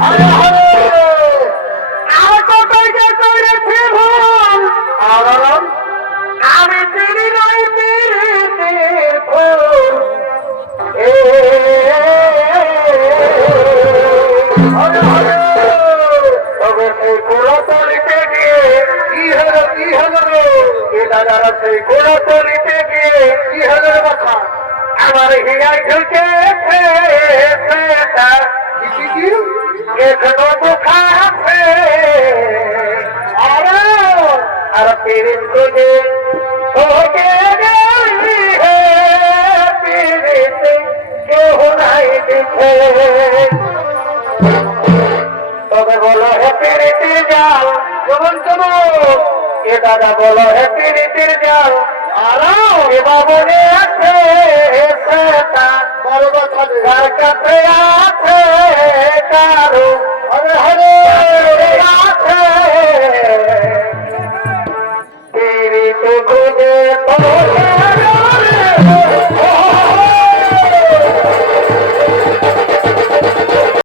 হরে হরে আর কোথায় করেছি ভুল আলাম আমি চিনি নই পীড়িতের ফুল এ হরে হরে তবে সেই কোলাতলিতে গিয়ে কি হলো রে এ দাদারা সেই কোলাতলিতে গিয়ে কি হলো রে কথা আমার হিয়ায় ঢুকে এখনো দুঃখাছে আর পীড়িত খুঁজে ওকে গেলি হে পীড়িত কেউ নাই দিছে তবে বলো হে পীড়িতের জাল কেমন কেমন এ দাদা বলো হে পীড়িতের জাল আরো এ বাবনে আছে বড় কথা কার কাছে আছে কারো হরে হরে আছে পীড়িত খুঁজে